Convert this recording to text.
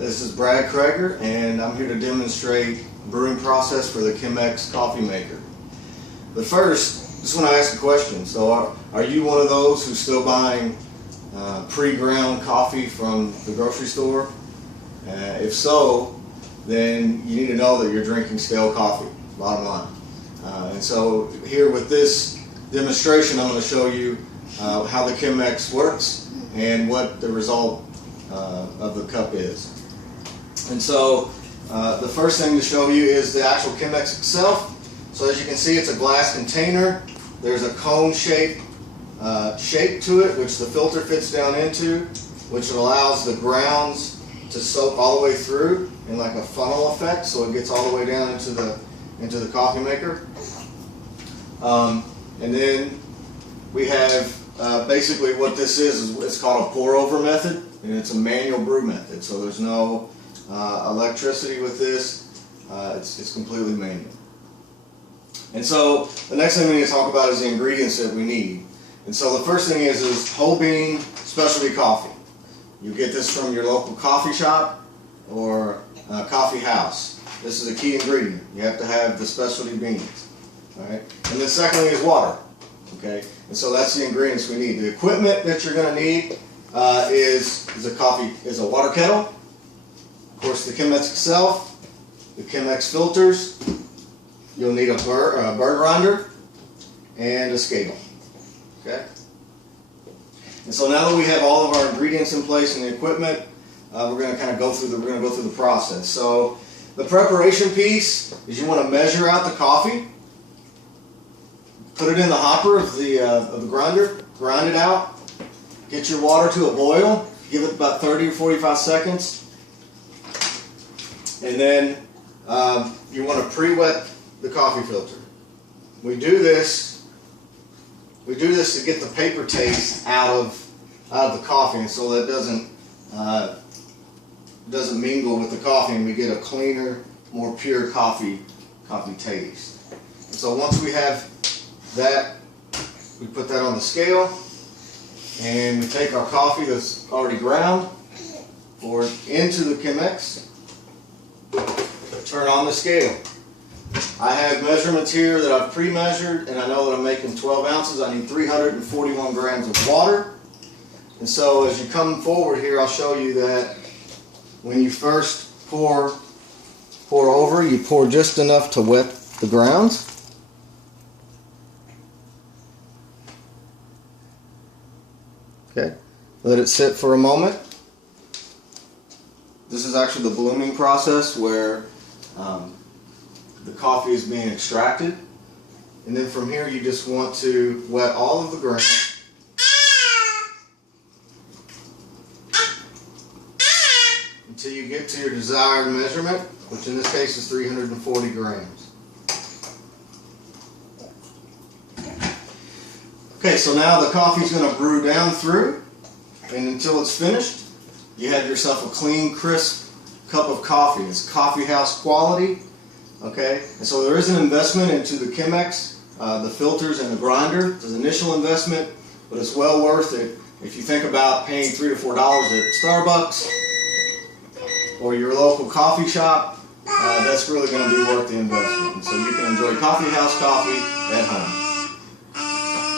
This is Brad Kreger, and I'm here to demonstrate the brewing process for the Chemex coffee maker. But first, just want to ask a question. So are you one of those who's still buying pre-ground coffee from the grocery store? If so, then you need to know that you're drinking stale coffee, bottom line. And so here with this demonstration, I'm going to show you how the Chemex works and what the result of the cup is. And so the first thing to show you is the actual Chemex itself. So as you can see, it's a glass container. There's a cone-shaped shape to it, which the filter fits down into, which allows the grounds to soak all the way through in like a funnel effect, so it gets all the way down into the coffee maker. And then we have basically what this is it's called a pour-over method, and it's a manual brew method. So there's no electricity with this. It's completely manual. And so the next thing we need to talk about is the ingredients that we need. And so the first thing is whole bean specialty coffee. You get this from your local coffee shop or coffee house. This is a key ingredient. You have to have the specialty beans. All right? And then secondly is water. Okay? And so that's the ingredients we need. The equipment that you're going to need is a water kettle. Of course, the Chemex itself, the Chemex filters. You'll need a burr grinder and a scale. Okay? And so now that we have all of our ingredients in place and the equipment, we're going to kind of go through the process. So the preparation piece is you want to measure out the coffee, put it in the hopper of the grinder, grind it out, get your water to a boil, give it about 30 or 45 seconds, and then you want to pre-wet the coffee filter. We do this to get the paper taste out of the coffee, and so that doesn't mingle with the coffee, and we get a cleaner, more pure coffee taste. And so once we have that, we put that on the scale, and we take our coffee that's already ground, pour it into the Chemex, turn on the scale. I have measurements here that I've pre-measured, and I know that I'm making 12 ounces. I need 341 grams of water. And so as you come forward here, I'll show you that when you first pour over, you pour just enough to wet the grounds. Okay, let it sit for a moment. This is actually the blooming process where the coffee is being extracted. And then from here you just want to wet all of the ground. Until you get to your desired measurement, which in this case is 340 grams. Okay, so now the coffee is going to brew down through, and until it's finished, you have yourself a clean, crisp cup of coffee. It's coffee house quality. Okay, and so there is an investment into the Chemex, the filters and the grinder. It's an initial investment, but it's well worth it if you think about paying $3 to $4 at Starbucks or your local coffee shop. That's really going to be worth the investment. And so you can enjoy coffee house coffee at home.